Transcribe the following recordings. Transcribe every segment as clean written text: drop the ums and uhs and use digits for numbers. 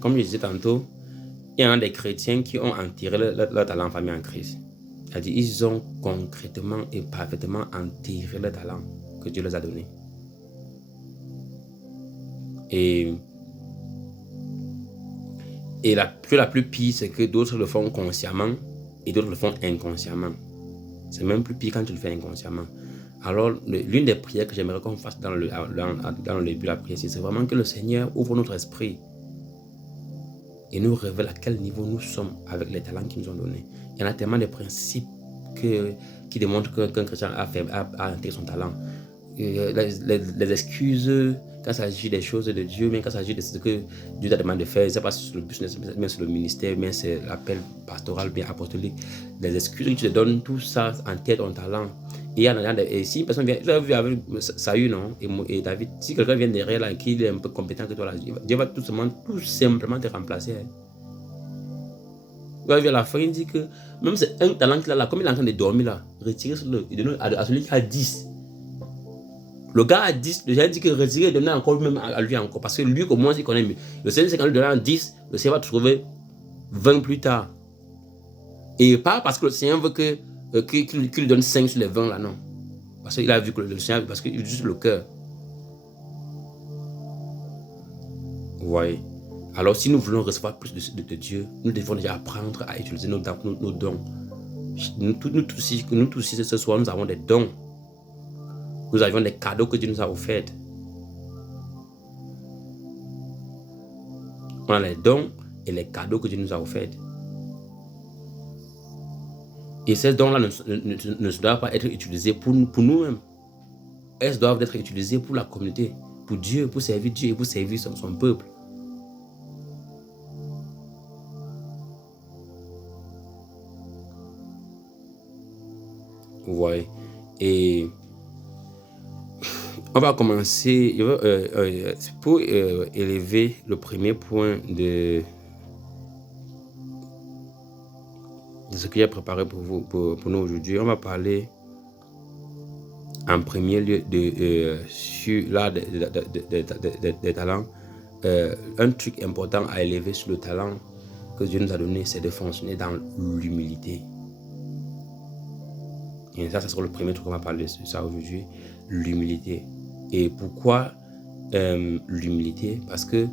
comme je disais tantôt, il y en a des chrétiens qui ont enterré leur talent en famille en Christ. C'est-à-dire, ils ont concrètement et parfaitement enterré le talent que Dieu leur a donné. Et la plus pire, c'est que d'autres le font consciemment et d'autres le font inconsciemment. C'est même plus pire quand tu le fais inconsciemment. Alors, l'une des prières que j'aimerais qu'on fasse dans le début de la prière, c'est vraiment que le Seigneur ouvre notre esprit et nous révèle à quel niveau nous sommes avec les talents qu'il nous ont donnés. Il y en a tellement de principes qui démontrent qu'un chrétien a intégré son talent. Les excuses quand il s'agit des choses de Dieu, mais quand il s'agit de ce que Dieu t'a demandé de faire, c'est pas sur le business, mais sur le ministère, mais c'est l'appel pastoral, bien apostolique. Les excuses que tu te donnes, tout ça entère ton talent. Et si une personne vient, tu as vu avec Saül, non, et David, si quelqu'un vient derrière là, qui est un peu compétent que toi, là, Dieu va tout simplement te remplacer. Tu vas vu à la fin, il dit que même c'est un talent qu'il a là, comme il est en train de dormir là, retirez-le et donnez à celui qui a 10. Le gars a 10, le Seigneur dit que retirer et donner encore même à lui encore, parce que lui, au moins, il connaît mieux. Le Seigneur, c'est quand lui donne 10, le Seigneur va trouver 20 plus tard. Et pas parce que le Seigneur veut qu'il lui donne 5 sur les 20 là, non. Parce qu'il a vu que le Seigneur, parce qu'il est juste le cœur. Vous voyez? Alors, si nous voulons recevoir plus de Dieu, nous devons déjà apprendre à utiliser nos dons. Nous tous ici, ce soir, nous avons des dons. Nous avions des cadeaux que Dieu nous a offerts. On a les dons et les cadeaux que Dieu nous a offerts. Et ces dons-là ne doivent pas être utilisés pour nous-mêmes. Elles doivent être utilisées pour la communauté, pour Dieu, pour servir Dieu et pour servir son peuple. Vous voyez? Et on va commencer pour élever le premier point de ce que j'ai préparé pour nous aujourd'hui. On va parler en premier lieu sur l'art des talents. Un truc important à élever sur le talent que Dieu nous a donné, c'est de fonctionner dans l'humilité. Et ça sera le premier truc qu'on va parler de ça aujourd'hui, l'humilité. Et pourquoi l'humilité? Parce que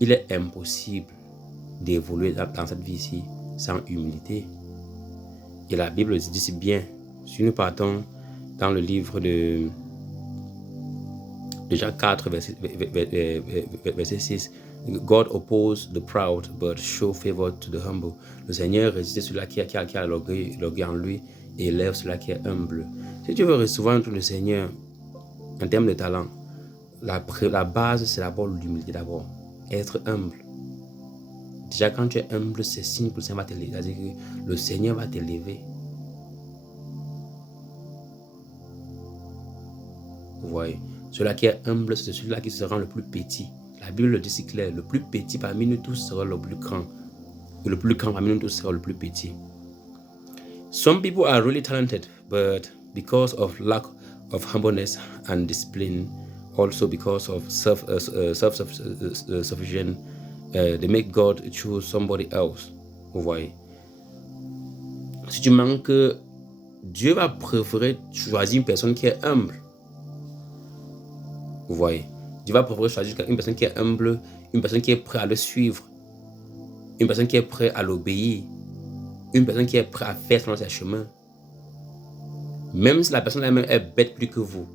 il est impossible d'évoluer dans cette vie-ci sans humilité. Et la Bible dit si bien. Si nous partons dans le livre de Jean 4, verset 6, God oppose the proud, but show favor to the humble. Le Seigneur résiste celui qui a l'orgueil en lui et élève celui qui est humble. Si tu veux recevoir le Seigneur en termes de talent, la base, c'est d'abord l'humilité d'abord. Être humble. Déjà, quand tu es humble, c'est signe que le Seigneur va t'élever. C'est-à-dire que le Seigneur va t'élever. Vous voyez, celui qui est humble, c'est celui-là qui sera le plus petit. La Bible le dit si clair, le plus petit parmi nous tous sera le plus grand. Et le plus grand parmi nous tous sera le plus petit. Some people are really talented, but because of lack of humbleness and discipline, also because of self-sufficient, they make God choose somebody else. Vous voyez. Si tu manques, Dieu va préférer choisir une personne qui est humble. Vous voyez. Dieu va préférer choisir une personne qui est humble, une personne qui est prête à le suivre, une personne qui est prête à l'obéir, une personne qui est prête à faire selon ses chemins. Même si la personne elle-même est bête plus que vous,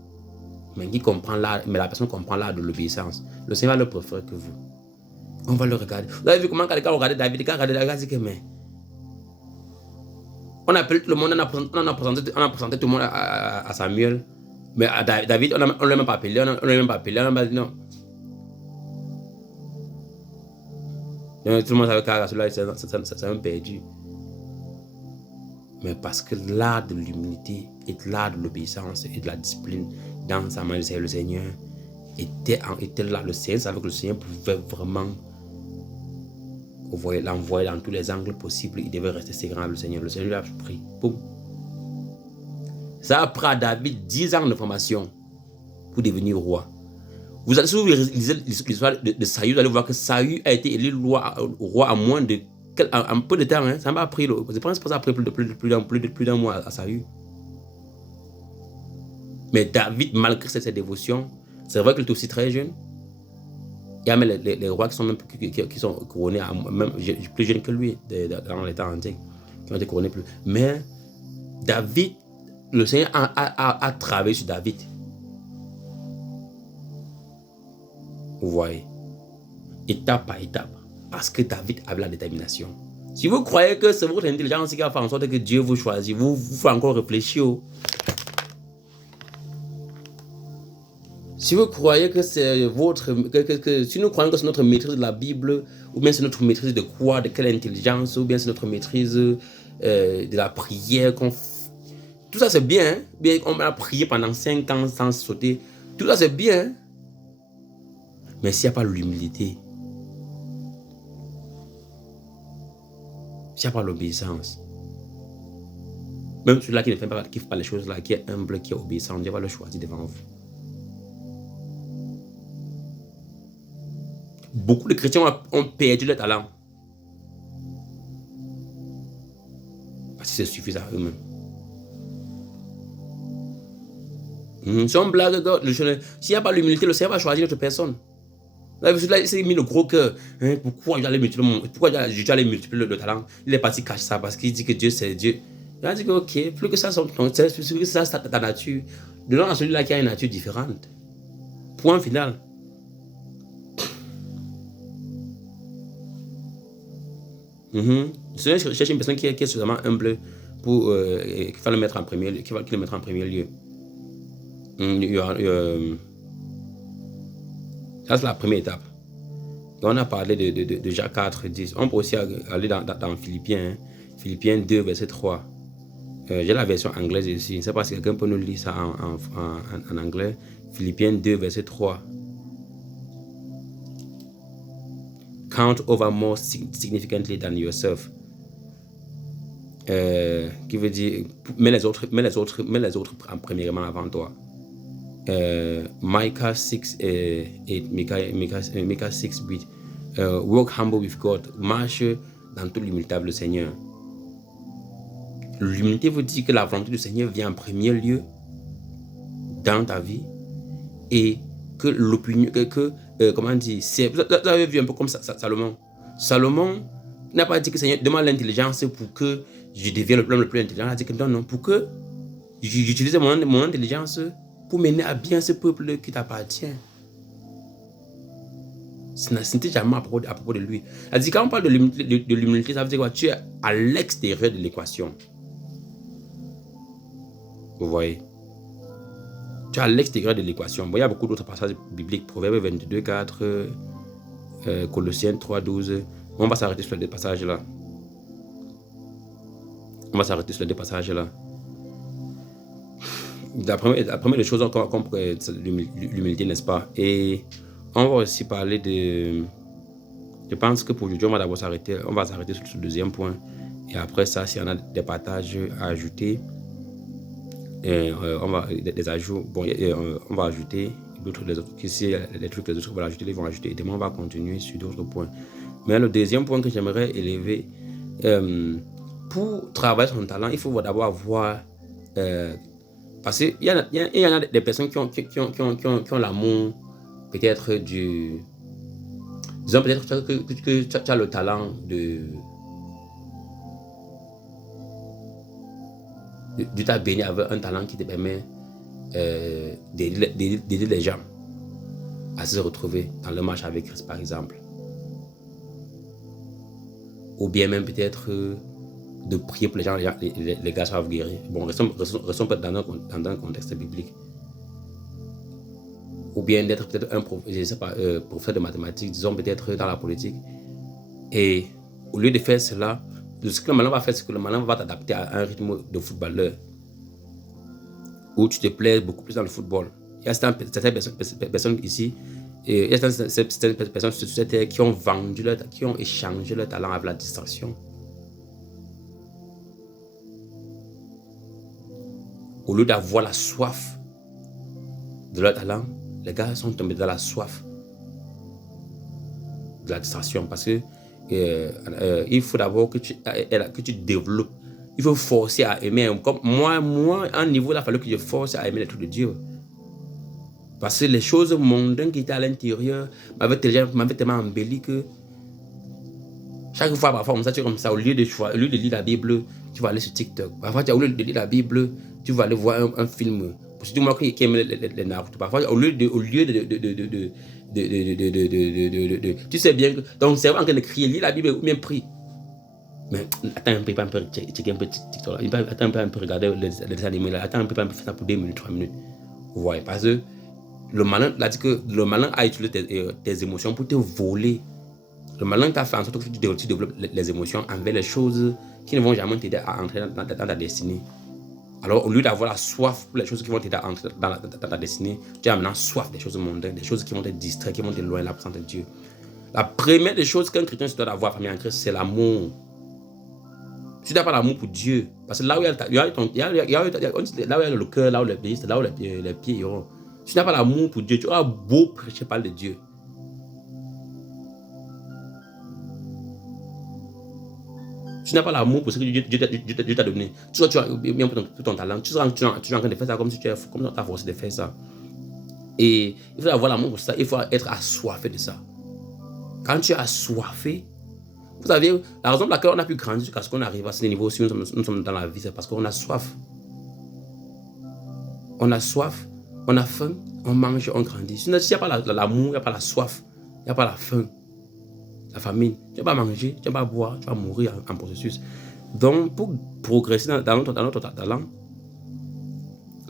mais la personne comprend l'art de l'obéissance, le Seigneur va le préférer que vous. On va le regarder. Vous avez vu comment quand regardait David, dit que mais on a appelé tout le monde, on a présenté tout le monde à Samuel, mais à David, on ne l'a même pas appelé, on n'a pas dit non. Donc, tout le monde savait qu'à cela, c'est un perdu. Mais parce que l'art de l'humilité et l'art de l'obéissance et de la discipline dans sa main, le Seigneur était là. Le Seigneur savait que le Seigneur pouvait vraiment l'envoyer dans tous les angles possibles. Il devait rester si grand, le Seigneur. Le Seigneur lui a pris. Boum. Ça a pris à David 10 ans de formation pour devenir roi. Vous allez, si vous lisez l'histoire de Saül, vous allez voir que Saül a été élu roi à moins de un peu de temps. Hein. Ça m'a pris, je pense que ça a pris plus d'un mois à Saül. Mais David, malgré cette dévotion, c'est vrai qu'il est aussi très jeune. Il y a même les rois qui sont, même, qui sont couronnés, même plus jeunes que lui, dans les temps antiques, qui ont été couronnés plus. Mais David, le Seigneur a travaillé sur David. Vous voyez, étape par étape, parce que David avait la détermination. Si vous croyez que c'est votre intelligence qui va faire en sorte que Dieu vous choisit, vous faut encore réfléchir. Si vous croyez que c'est votre... si nous croyons que c'est notre maîtrise de la Bible, ou bien c'est notre maîtrise de quoi, de quelle intelligence, ou bien c'est notre maîtrise de la prière, tout ça c'est bien, hein? Bien, on a prié pendant 5 ans sans sauter, tout ça c'est bien, hein? Mais s'il n'y a pas l'humilité, s'il n'y a pas l'obéissance, même celui-là qui ne fait pas les choses là, qui est humble, qui est obéissant, Dieu va le choisir devant vous. Beaucoup de chrétiens ont perdu le talent. Parce que c'est suffisant à eux-mêmes. Si on blague, s'il n'y a pas l'humilité, le Seigneur va choisir notre personne. Là, il s'est mis le gros cœur. Hein, pourquoi Dieu allait multiplier le talent? Il est parti cacher ça parce qu'il dit que Dieu c'est Dieu. Il a dit que ok, plus que ça, c'est ta nature. Dedans, à celui-là qui a une nature différente. Point final. Le Seigneur cherche une personne qui est suffisamment humble pour qui va le mettre en premier lieu. Ça, c'est la première étape. Et on a parlé de Jacques 4, 10. On peut aussi aller dans Philippiens, Philippiens 2, verset 3. J'ai la version anglaise ici. Je ne sais pas si quelqu'un peut nous lire ça en anglais. Philippiens 2, verset 3. Count over more significantly than yourself. Qui veut dire, mets les autres en premièrement avant toi. Micah 6, 8. Micah 6, 8. Walk humble with God. Marche dans toute l'humilité avec le Seigneur. L'humilité veut dire que la volonté du Seigneur vient en premier lieu dans ta vie et que l'opinion, comment dire, vous avez vu un peu comme Salomon. Salomon n'a pas dit que Seigneur demande l'intelligence pour que je devienne l'homme le plus intelligent. Il a dit que non, pour que j'utilise mon intelligence pour mener à bien ce peuple qui t'appartient. Ce n'était jamais à propos de lui. Il a dit quand on parle de l'humilité, ça veut dire quoi? Tu es à l'extérieur de l'équation. Vous voyez? Tu es à l'extérieur de l'équation. Bon, il y a beaucoup d'autres passages bibliques, Proverbes 22, 4, Colossiens 3, 12. On va s'arrêter sur les deux passages-là. La première des choses qu'on pourrait, c'est l'humilité, n'est-ce pas? Et on va aussi parler de... Je pense que pour aujourd'hui, on va s'arrêter sur le deuxième point. Et après ça, s'il y en a des partages à ajouter, on va des ajouts, bon, on va ajouter d'autres, les autres, si les trucs les autres vont ajouter, ils vont ajouter. Et demain, on va continuer sur d'autres points. Mais le deuxième point que j'aimerais élever, pour travailler son talent, il faut d'abord avoir... parce qu'il y en a des personnes qui ont l'amour, peut-être du... Disons peut-être que tu as le talent de Dieu t'a béni avec un talent qui te permet d'aider les gens à se retrouver dans le marche avec Christ, par exemple. Ou bien même peut-être de prier pour les gens, les gars soient guéris. Bon, restons peut-être dans un contexte biblique. Ou bien d'être peut-être un professeur de mathématiques, disons peut-être dans la politique. Et au lieu de faire cela, ce que le malin va faire, c'est que le malin va t'adapter à un rythme de footballeur où tu te plais beaucoup plus dans le football. Il y a certaines personnes ici, et il y a certaines personnes sur cette terre qui ont qui ont échangé leur talent avec la distraction. Au lieu d'avoir la soif de leur talent, Les gars sont tombés dans la soif de la distraction parce que il faut d'abord que tu développes. Il faut forcer à aimer. Comme moi, à un niveau, il a fallu que je force à aimer les trucs de Dieu. Parce que les choses mondaines qui étaient à l'intérieur m'avaient tellement embelli que chaque fois, parfois, comme ça, au lieu de lire la Bible, tu vas aller sur TikTok. Parfois, au lieu de lire la Bible, tu vas aller voir un film. Surtout moi qui aime les Naruto. Parfois, au lieu de tu sais bien que ton cerveau est en train de crier, lis la Bible ou bien prie. Mais attends un peu, checker un peu TikTok. Attends un peu, regarder les dessins animés. Attends un peu, faire ça pour 2 minutes, 3 minutes. Vous voyez, parce que le malin, là, dit que le malin a utilisé tes émotions pour te voler. Le malin t'a fait en sorte que tu développes les émotions envers les choses qui ne vont jamais t'aider à entrer dans ta destinée. Alors, au lieu d'avoir la soif pour les choses qui vont t'aider à entrer dans ta destinée, tu as maintenant soif des choses mondaines, des choses qui vont te distraire, qui vont t'éloigner de la présence de Dieu. La première des choses qu'un chrétien doit avoir famille en Christ, c'est l'amour. Si tu n'as pas l'amour pour Dieu, parce que là où il y a le cœur, là où les pieds, c'est là où les pieds iront. Si tu n'as pas l'amour pour Dieu, tu auras beau prêcher parler de Dieu. Tu n'as pas l'amour pour ce que Dieu t'a donné. Tu as bien pour ton talent. Tu es en train de faire ça comme si tu as forcé de faire ça. Et il faut avoir l'amour pour ça. Il faut être assoiffé de ça. Quand tu es assoiffé, vous savez, la raison pour laquelle on a pu grandir jusqu'à ce qu'on arrive à ce niveau aussi, nous sommes dans la vie, c'est parce qu'on a soif. On a soif, on a faim, on mange, on grandit. S'il n'y a pas l'amour, il n'y a pas la soif, il n'y a pas la faim. La famine, tu ne vas pas manger, tu ne vas pas boire, tu vas mourir en processus. Donc, pour progresser dans notre talent,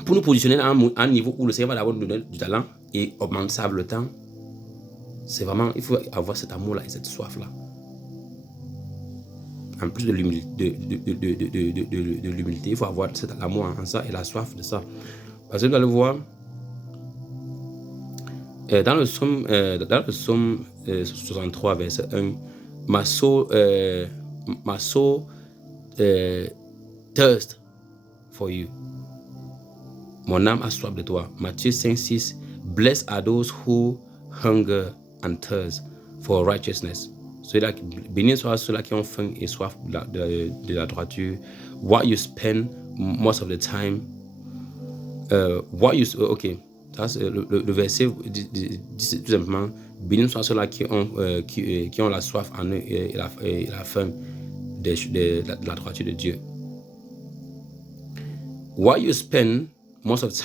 pour nous positionner à un niveau où le Seigneur va avoir du talent et augmenter ça avec le temps, c'est vraiment, il faut avoir cet amour-là et cette soif-là. En plus de l'humilité, il faut avoir cet amour en ça et la soif de ça. Parce que vous allez voir, dans le psaume 63, verset 1, my soul thirst for you. Mon âme a soif de toi. Matthieu 5, 6, blessed are those who hunger and thirst for righteousness. Bénis soient ceux-là qui ont faim et soif de la droiture. What you spend most of the time. Ça, c'est le verset dit tout simplement, bénis soient ceux-là qui ont la soif en eux et la faim de la droiture de Dieu. What you spend most of your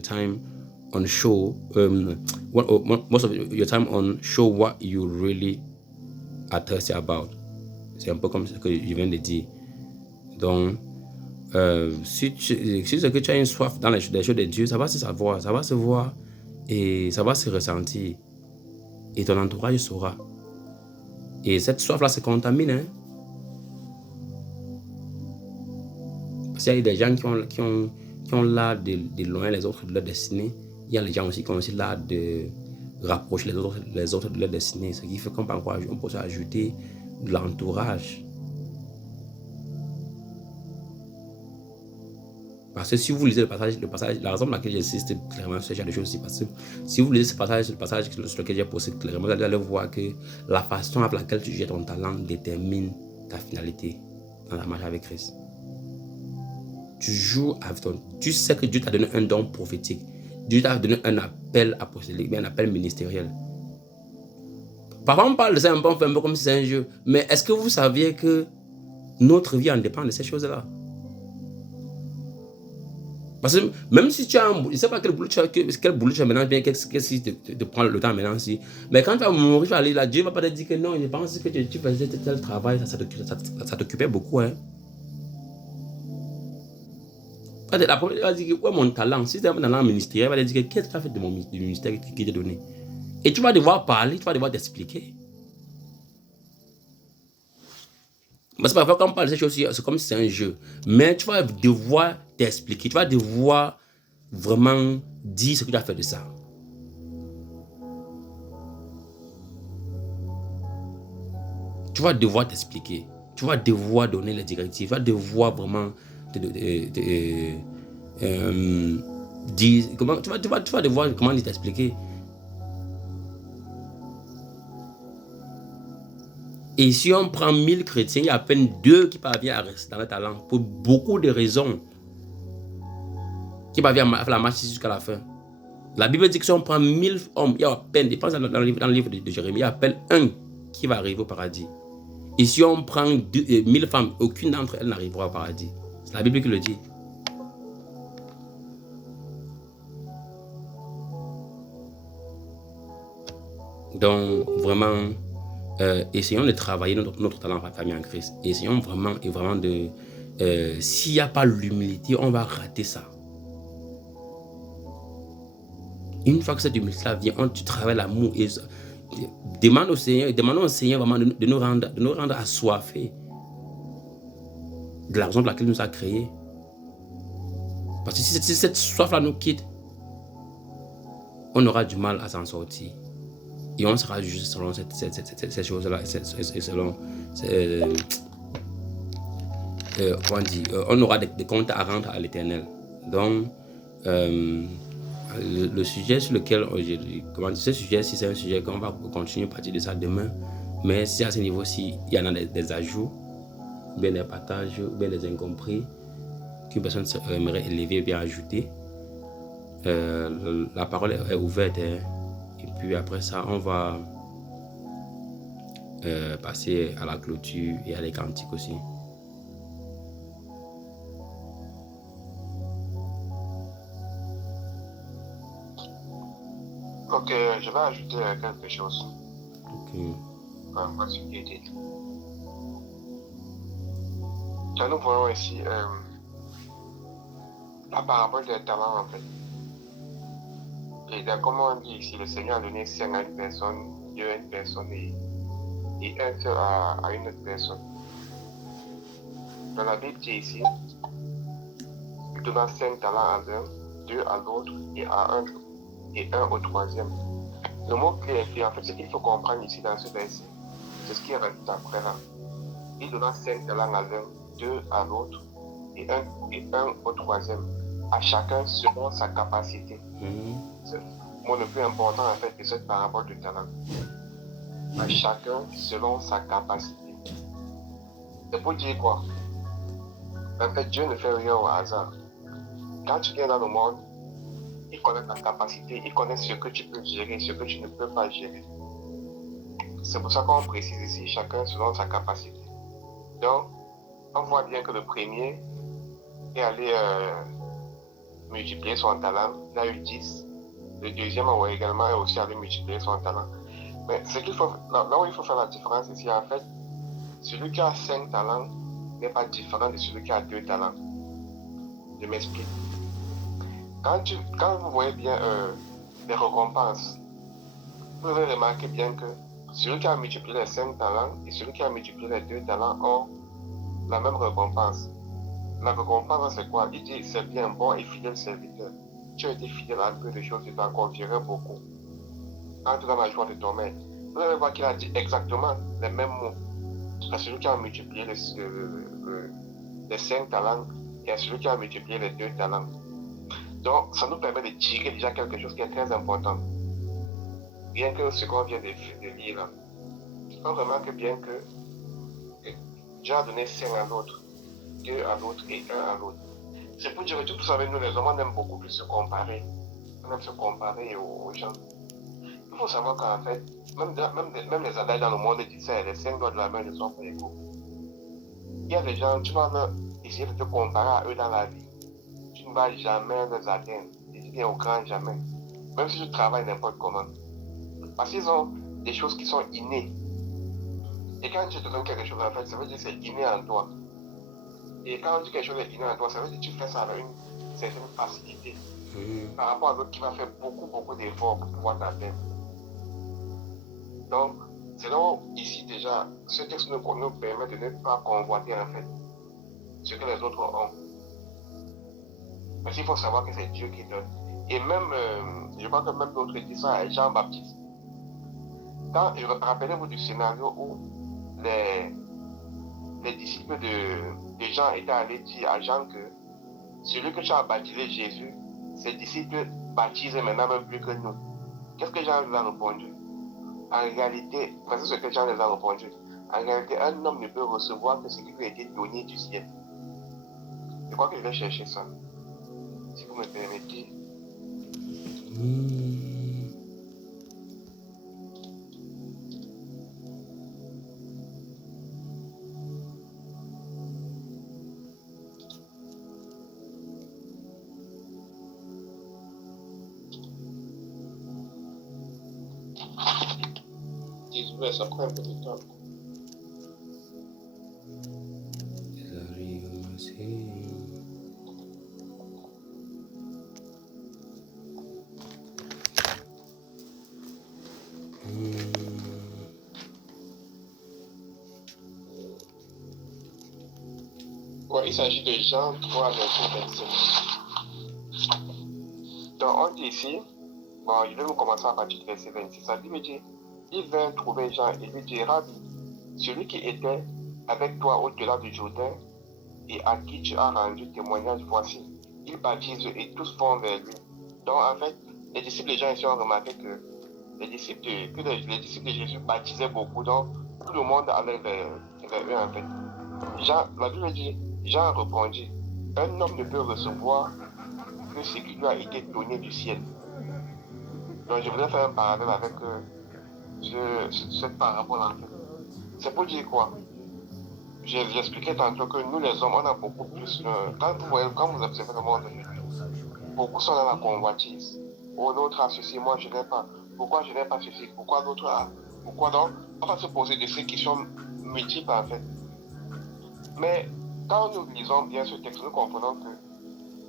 time on show, most of your time on show what you really are thirsty about. C'est un peu comme ce que je viens de dire. Donc, si c'est que tu as une soif dans les choses de Dieu, ça va se voir et ça va se ressentir. Et ton entourage saura. Et cette soif-là se contamine. Hein? Parce qu'il y a des gens qui ont l'art de loin les autres de leur destinée. Il y a les gens aussi qui ont aussi l'art de rapprocher les autres de leur destinée. Ce qui fait qu'on peut ajouter de l'entourage. Parce que si vous lisez le passage, la raison pour laquelle j'insiste clairement sur ce genre de choses, c'est parce que si vous lisez le passage sur lequel j'ai posé clairement, vous allez voir que la façon avec laquelle tu gères ton talent détermine ta finalité dans la marche avec Christ. Tu joues avec tu sais que Dieu t'a donné un don prophétique. Dieu t'a donné un appel apostolique, un appel ministériel. Parfois, on parle de ça un peu comme si c'est un jeu. Mais est-ce que vous saviez que notre vie en dépend de ces choses-là? Parce que même si tu as je ne sais pas quel boulot tu as maintenant, bien qu'est-ce qui te prend le temps maintenant aussi. Mais quand tu vas mourir, tu vas aller là, Dieu ne va pas te dire que non, je pense que tu faisais tel travail, ça t'occupait beaucoup. Hein. La première va dire que ouais, mon talent, si tu as un talent ministériel, elle va te dire qu'est-ce que tu as fait du ministère qui t'a donné. Et tu vas devoir parler, tu vas devoir t'expliquer. Parce que parfois, quand on parle de ces choses, c'est comme si c'est un jeu. Mais tu vas devoir t'expliquer, tu vas devoir vraiment dire ce que tu as fait de ça. Tu vas devoir t'expliquer, tu vas devoir donner les directives, tu vas devoir vraiment Comment, tu vas devoir comment t'expliquer. Et si on prend 1000 chrétiens, il y a à peine 2 qui parviennent à rester dans le talent pour beaucoup de raisons. Qui parviennent à faire la marche jusqu'à la fin. La Bible dit que si on prend 1000 hommes, il y a à peine, je pense dans le livre de Jérémie, il y a à peine un qui va arriver au paradis. Et si on prend 1000 femmes, aucune d'entre elles n'arrivera au paradis. C'est la Bible qui le dit. Donc, vraiment, essayons de travailler notre talent en famille en Christ. Essayons vraiment de... s'il n'y a pas l'humilité, on va rater ça. Une fois que cette humilité vient, tu travailles l'amour et demandons au Seigneur vraiment de nous rendre assoiffés de la raison pour laquelle il nous a créés. Parce que si cette soif-là nous quitte, on aura du mal à s'en sortir. Et on sera juste selon ces choses-là, selon... comment dire, on aura des comptes à rendre à l'Éternel. Donc, le sujet sur lequel, comment dire, ce sujet-ci, c'est un sujet qu'on va continuer à partir de ça demain. Mais si à ce niveau-ci, il y en a des ajouts, bien des partages, bien des incompris, qu'une personne aimerait élever, bien ajouter, la parole est ouverte. Hein. Et puis après ça, on va passer à la clôture et à les cantiques aussi. Ok, je vais ajouter quelque chose. Ok. Moi, ce qui est dit. Quand nous voyons ici la parabole des talents, en fait. Et comme on dit ici, le Seigneur a donné 5 à une personne, 2 à une personne et 1 seul à une autre personne. Dans la Bible dit ici, il donna 5 talents à l'un, 2 à l'autre et un au troisième. Le mot clé est en fait, ce qu'il faut comprendre ici dans ce verset, c'est ce qui est rajouté après là. Il donna 5 talents à l'un, 2 à l'autre et un au troisième, à chacun selon sa capacité. C'est le mot le plus important en fait de cette parabole de talent. À chacun selon sa capacité. C'est pour dire quoi? En fait, Dieu ne fait rien au hasard. Quand tu viens dans le monde, il connaît ta capacité, il connaît ce que tu peux gérer, ce que tu ne peux pas gérer. C'est pour ça qu'on précise ici chacun selon sa capacité. Donc, on voit bien que le premier est allé multiplier son talent, il a eu 10. Le deuxième a également aussi allé multiplier son talent. Mais là où il faut faire la différence ici, en fait, celui qui a 5 talents n'est pas différent de celui qui a 2 talents. Je m'explique. Quand vous voyez bien les récompenses, vous allez remarquer bien que celui qui a multiplié les 5 talents et celui qui a multiplié les 2 talents ont la même récompense. La récompense, c'est quoi? Il dit, c'est bien, bon et fidèle serviteur. Tu as été fidèle à un peu de choses, je t'en confierai beaucoup. Entre dans la joie de ton maître. Vous allez voir qu'il a dit exactement les mêmes mots à celui qui a multiplié les 5 talents et à celui qui a multiplié les 2 talents. Donc, ça nous permet de tirer déjà quelque chose qui est très important. Rien que ce qu'on vient de lire là. On remarque bien que Dieu a donné 5 à l'autre, 2 à l'autre et 1 à l'autre. C'est pour dire que tout savez, nous les hommes, on aime beaucoup plus se comparer. On aime se comparer aux gens. Il faut savoir qu'en fait, même les adultes dans le monde disent les 5 doigts de la main ne sont pas égaux. Il y a des gens, tu vas essayer de te comparer à eux dans la vie. Tu ne vas jamais les atteindre. Je dis bien au grand jamais. Même si tu travailles n'importe comment. Parce qu'ils ont des choses qui sont innées. Et quand tu te donnes quelque chose en fait, ça veut dire que c'est inné en toi. Et quand on dit quelque chose est inné en toi, ça veut dire que tu fais ça avec une certaine facilité. Par rapport à l'autre qui va faire beaucoup d'efforts pour pouvoir t'atteindre. Donc, c'est là où, ici déjà, ce texte nous permet de ne pas convoiter en fait ce que les autres ont. Parce qu'il faut savoir que c'est Dieu qui donne. Et même, je crois que même d'autres disent ça à Jean-Baptiste. Rappelez-vous du scénario où les disciples de Jean étaient allés dire à Jean que celui que tu as baptisé Jésus, ses disciples baptisent maintenant même plus que nous. Qu'est-ce que Jean lui a répondu? En réalité, voici ce que Jean les a répondu. En réalité, un homme ne peut recevoir que ce qui lui a été donné du ciel. Je crois que je vais chercher ça. Si vous me permettez. Désolé, ça prend un peu de temps. Ouais, il s'agit de Jean 3, verset 27. Donc, on dit ici, bon, je vais vous commencer à partir du verset 26. Ça dit, il vint trouver Jean et lui dit, Rabbi, celui qui était avec toi au-delà du Jourdain et à qui tu as rendu témoignage, voici, il baptise et tous vont vers lui. Donc, en fait, les disciples de Jean ici ont remarqué que les disciples de Jésus baptisaient beaucoup, donc tout le monde allait vers eux, en fait. La Bible dit, Jean répondit, un homme ne peut recevoir que ce qui lui a été donné du ciel. Donc, je voudrais faire un parallèle avec cette parabole, en fait. C'est pour dire quoi? J'expliquais tantôt que nous, les hommes, on a beaucoup plus. Quand vous observez le monde aujourd'hui, beaucoup sont dans la convoitise. Oh, l'autre a ceci, moi je n'ai pas. Pourquoi je n'ai pas ceci? Pourquoi l'autre a? Pourquoi donc? On va se poser des questions multiples, en fait. Mais quand nous lisons bien ce texte, nous comprenons que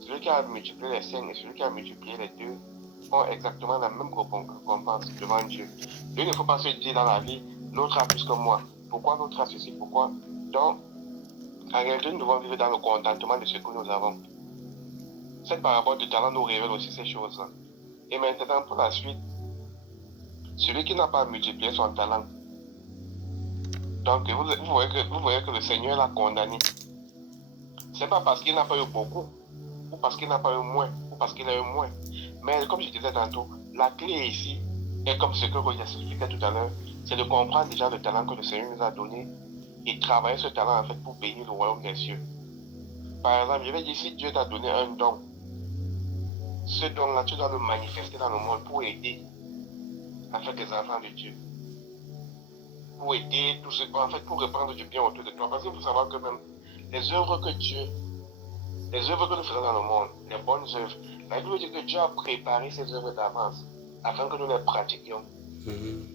celui qui a multiplié les 5 et celui qui a multiplié les 2 ont exactement la même récompense devant Dieu. Il ne faut pas se dire dans la vie, l'autre a plus que moi. Pourquoi l'autre a ceci? Pourquoi? Donc, en réalité, nous devons vivre dans le contentement de ce que nous avons. Cette parabole de talent nous révèle aussi ces choses-là. Et maintenant, pour la suite, celui qui n'a pas multiplié son talent, donc vous voyez que le Seigneur l'a condamné. Ce n'est pas parce qu'il n'a pas eu beaucoup, ou parce qu'il n'a pas eu moins, ou parce qu'il a eu moins. Mais comme je disais tantôt, la clé ici est comme ce que j'expliquais tout à l'heure, c'est de comprendre déjà le talent que le Seigneur nous a donné et travailler ce talent en fait pour bénir le royaume des cieux. Par exemple, je vais dire, si Dieu t'a donné un don, ce don-là, tu dois le manifester dans le monde pour aider en fait les enfants de Dieu. Pour aider tout ce en fait, pour répandre du bien autour de toi. Parce qu'il faut savoir que même les œuvres que nous faisons dans le monde, les bonnes œuvres, la Bible dit que Dieu a préparé ces œuvres d'avance afin que nous les pratiquions.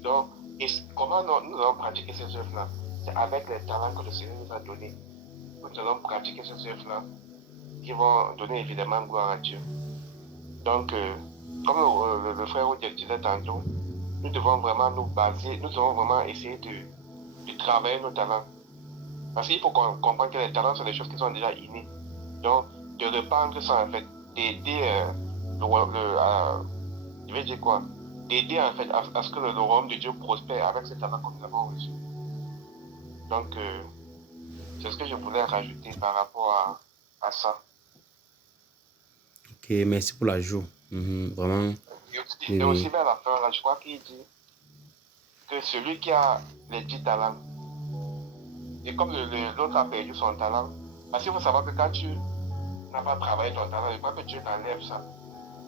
Donc, comment nous allons pratiquer ces œuvres-là? C'est avec les talents que le Seigneur nous a donnés. Nous allons pratiquer ces œuvres-là qui vont donner évidemment gloire à Dieu. Donc, comme le frère Odiek disait tantôt, nous devons vraiment nous baser, nous devons vraiment essayer de travailler nos talents. Parce qu'il faut comprendre que les talents sont des choses qui sont déjà innées. Donc, de répandre ça en fait, d'aider je vais dire quoi? D'aider en fait à ce que le royaume de Dieu prospère avec ces talents que nous avons reçus. Donc, c'est ce que je voulais rajouter par rapport à ça. Ok, merci pour l'ajout. Vraiment. Et aussi vers la fin, là, je crois qu'il dit que celui qui a les 10 talents, et comme l'autre a perdu son talent, parce qu'il faut savoir que quand tu n'as pas travaillé ton talent, je crois que Dieu t'enlève ça.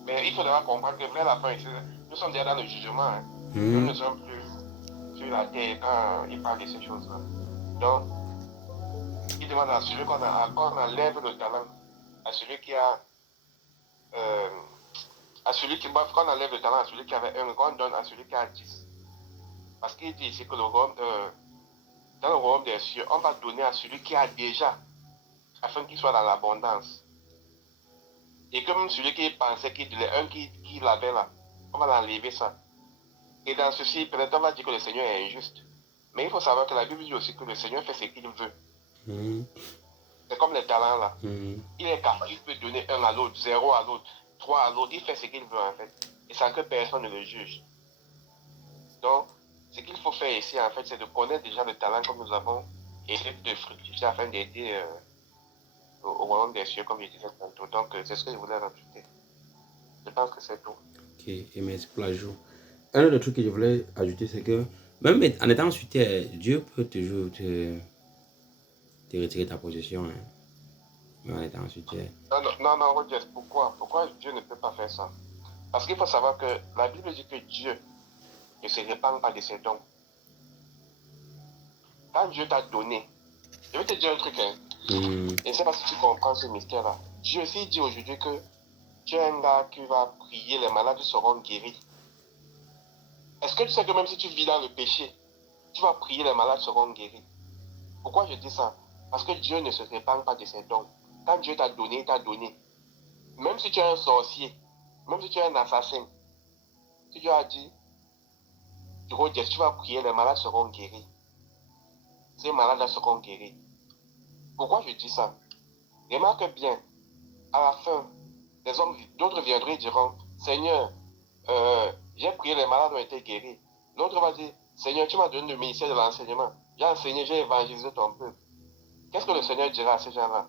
Mais il faudra comprendre que vers la fin, ici, nous sommes déjà dans le jugement. Hein. Nous ne sommes plus sur la terre quand il parle de ces choses-là. Donc, il demande à celui qu'on enlève le talent, à celui qui a. Qu'on enlève le talent à celui qui avait un, qu'on donne à celui qui a 10. Parce qu'il dit ici que dans le royaume des cieux, on va donner à celui qui a déjà, afin qu'il soit dans l'abondance. Et que même celui qui pensait qu'il y avait un qui l'avait là, on va l'enlever ça. Et dans ceci, peut-être on va dire que le Seigneur est injuste. Mais il faut savoir que la Bible dit aussi que le Seigneur fait ce qu'il veut. C'est comme les talents là. Il est capable, il peut donner un à l'autre, 0 à l'autre, 3 à l'autre. Il fait ce qu'il veut en fait. Et sans que personne ne le juge. Donc, ce qu'il faut faire ici en fait, c'est de connaître déjà le talent que nous avons et de fructifier afin d'aider au royaume des cieux, comme je disais tantôt. Donc, c'est ce que je voulais rajouter. Je pense que c'est tout. Ok, et merci pour l'ajout. Un autre truc que je voulais ajouter, c'est que même en étant suitaire, Dieu peut toujours te retirer ta possession. Hein, même en étant suitaire. Non, Rogers, pourquoi Dieu ne peut pas faire ça? Parce qu'il faut savoir que la Bible dit que Dieu ne se répand pas de ses dons. Quand Dieu t'a donné, je vais te dire un truc, hein. Mhm. Je ne sais pas si tu comprends ce mystère-là. Dieu aussi dit aujourd'hui que tu es un gars qui va prier, les malades seront guéris. Est-ce que tu sais que même si tu vis dans le péché, tu vas prier, les malades seront guéris? Pourquoi je dis ça? Parce que Dieu ne se répand pas de ses dons. Quand Dieu t'a donné, il t'a donné. Même si tu es un sorcier, même si tu es un assassin, si Dieu a dit, tu vas prier, les malades seront guéris. Ces malades seront guéris. Pourquoi je dis ça? Remarque bien, à la fin, d'autres viendront et diront, Seigneur, j'ai prié, les malades ont été guéris. L'autre va dire, Seigneur, tu m'as donné le ministère de l'enseignement. J'ai enseigné, j'ai évangélisé ton peuple. Qu'est-ce que le Seigneur dira à ces gens-là?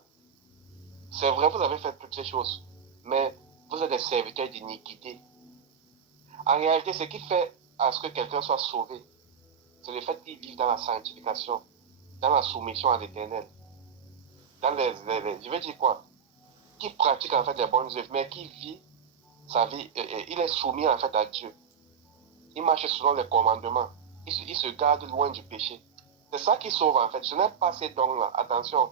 C'est vrai, vous avez fait toutes ces choses, mais vous êtes des serviteurs d'iniquité. En réalité, ce qui fait à ce que quelqu'un soit sauvé, c'est le fait qu'il vive dans la sanctification, dans la soumission à l'Éternel. Je veux dire quoi? Qui pratique en fait les bonnes œuvres, mais qui vit sa vie, il est soumis en fait à Dieu. Il marche selon les commandements. Il se garde loin du péché. C'est ça qui sauve en fait. Ce n'est pas ces dons-là. Attention.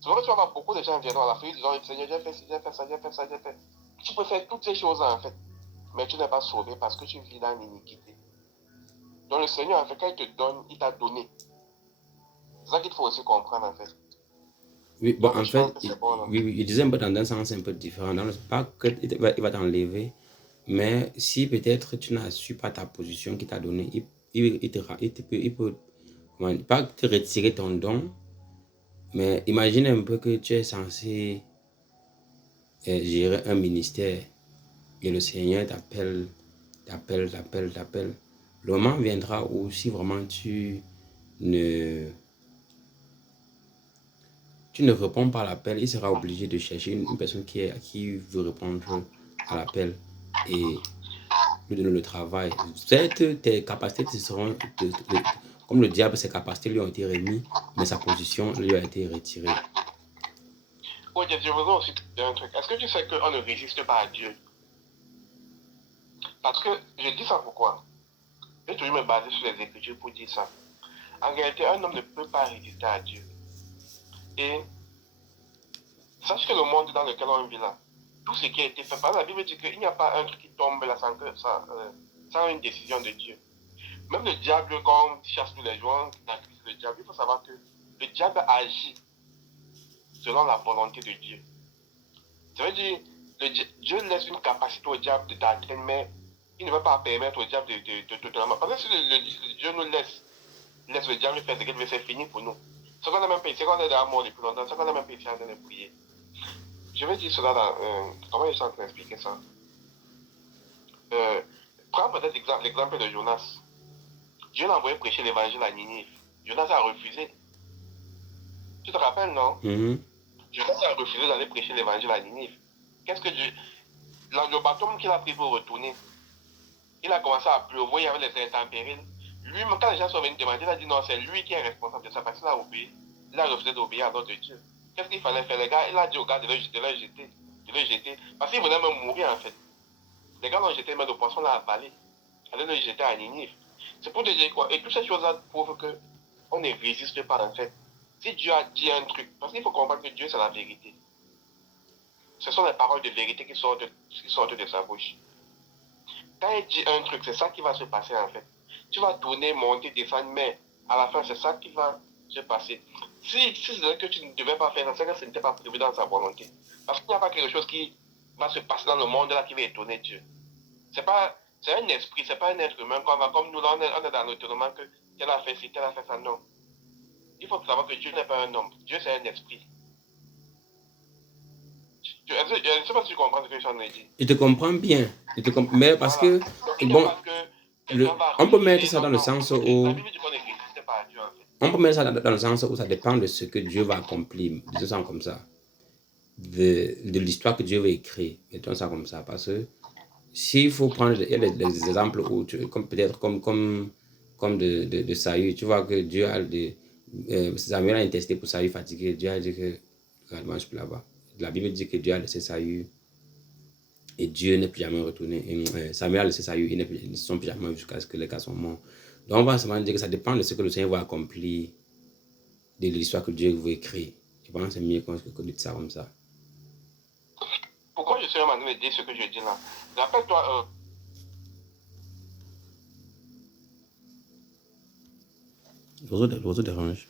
C'est vrai que tu vas voir beaucoup de gens viennent à la fin, ils disent, Seigneur, j'ai fait ci, j'ai fait ça, j'ai fait ça, j'ai fait. Tu peux faire toutes ces choses-là en fait. Mais tu n'es pas sauvé parce que tu vis dans l'iniquité. Donc le Seigneur, en fait, quand il te donne, il t'a donné. C'est ça qu'il faut aussi comprendre en fait. Oui, bon, Donc, en je fait, pense que c'est bon, là. oui, il disait un peu dans un sens un peu différent. Pas qu'il va t'enlever, mais si peut-être tu n'as su pas ta position qu'il t'a donnée, il peut pas te retirer ton don, mais imagine un peu que tu es censé gérer un ministère et le Seigneur t'appelle. Le moment viendra où si vraiment ne, tu ne réponds pas à l'appel, il sera obligé de chercher une personne qui veut répondre à l'appel et lui donner le travail. Certes, tes capacités seront, comme le diable, ses capacités lui ont été remises, mais sa position lui a été retirée. Oui, je voudrais aussi te dire un truc. Est-ce que tu sais qu'on ne résiste pas à Dieu? Parce que je dis ça pourquoi? Je vais toujours me baser sur les Écritures pour dire ça. En réalité, un homme ne peut pas résister à Dieu. Et sache que le monde dans lequel on vit là, tout ce qui a été fait, par la Bible dit qu'il n'y a pas un truc qui tombe là sans une décision de Dieu. Même le diable, quand on chasse tous les jours, le diable, il faut savoir que le diable agit selon la volonté de Dieu. Ça veut dire, Dieu laisse une capacité au diable d'atteindre, mais il ne veut pas permettre au diable de totalement. Parce que si Dieu nous laisse le diable faire ce qu'il veut, c'est fini pour nous. Ce qu'on a même payé, c'est qu'on est dans la mort depuis longtemps, ce qu'on a même payé, c'est en train de prier. Je vais dire cela dans. Comment je suis en train d'expliquer ça? Prends peut-être l'exemple de Jonas. Dieu l'a envoyé prêcher l'évangile à Ninive. Jonas a refusé. Tu te rappelles, non? Jonas a refusé d'aller prêcher l'évangile à Ninive. Qu'est-ce que Dieu. Le bateau qu'il a pris pour retourner, il a commencé à pleuvoir, il y avait les intempéries. Lui, quand les gens sont venus demander, il a dit non, c'est lui qui est responsable de ça parce qu'il a obéi. Il a refusé d'obéir à l'ordre de Dieu. Qu'est-ce qu'il fallait faire? Les gars, il a dit aux gars de le jeter. Parce qu'il voulait même mourir en fait. Les gars l'ont jeté, mais le poisson l'a avalé. Allez le jeter à Ninive. C'est pour te dire quoi? Et toutes ces choses-là prouvent qu'on ne résiste pas en fait. Si Dieu a dit un truc, parce qu'il faut comprendre que Dieu c'est la vérité. Ce sont les paroles de vérité qui sortent de sa bouche. Quand il dit un truc, c'est ça qui va se passer en fait. Tu vas tourner, monter, descendre, mais à la fin, c'est ça qui va se passer. Si c'est que tu ne devais pas faire ça, c'est que ce n'était pas prévu dans sa volonté. Parce qu'il n'y a pas quelque chose qui va se passer dans le monde là qui va étonner Dieu. C'est un esprit, c'est pas un être humain comme nous, là, on est dans l'étonnement que tel a fait ci, tel a fait ça. Non. Il faut savoir que Dieu n'est pas un homme. Dieu, c'est un esprit. Je ne sais pas si tu comprends ce que je suis en train de dire. Je te comprends bien. Mais parce que, bon, on peut mettre ça dans le sens où. On peut mettre ça dans le sens où ça dépend de ce que Dieu va accomplir. Disons ça comme ça. de l'histoire que Dieu veut écrire. Mettons ça comme ça. Parce que s'il faut prendre les exemples où comme peut-être comme de Saül, tu vois que Dieu a Samuel a intesté pour Saül fatigué. Dieu a dit que, regarde-moi, je peux là-bas. La Bible dit que Dieu a laissé Saül et Dieu n'est plus jamais retourné. Et, Samuel a laissé Saül, ils ne sont plus jamais jusqu'à ce que les gars sont morts. Donc on va seulement dire que ça dépend de ce que le Seigneur va accomplir, de l'histoire que Dieu veut écrire. Je pense que c'est mieux qu'on dise ça comme ça. Pourquoi je suis en train de dire ce que je dis là? Rappelle-toi, L'oiseau dérange.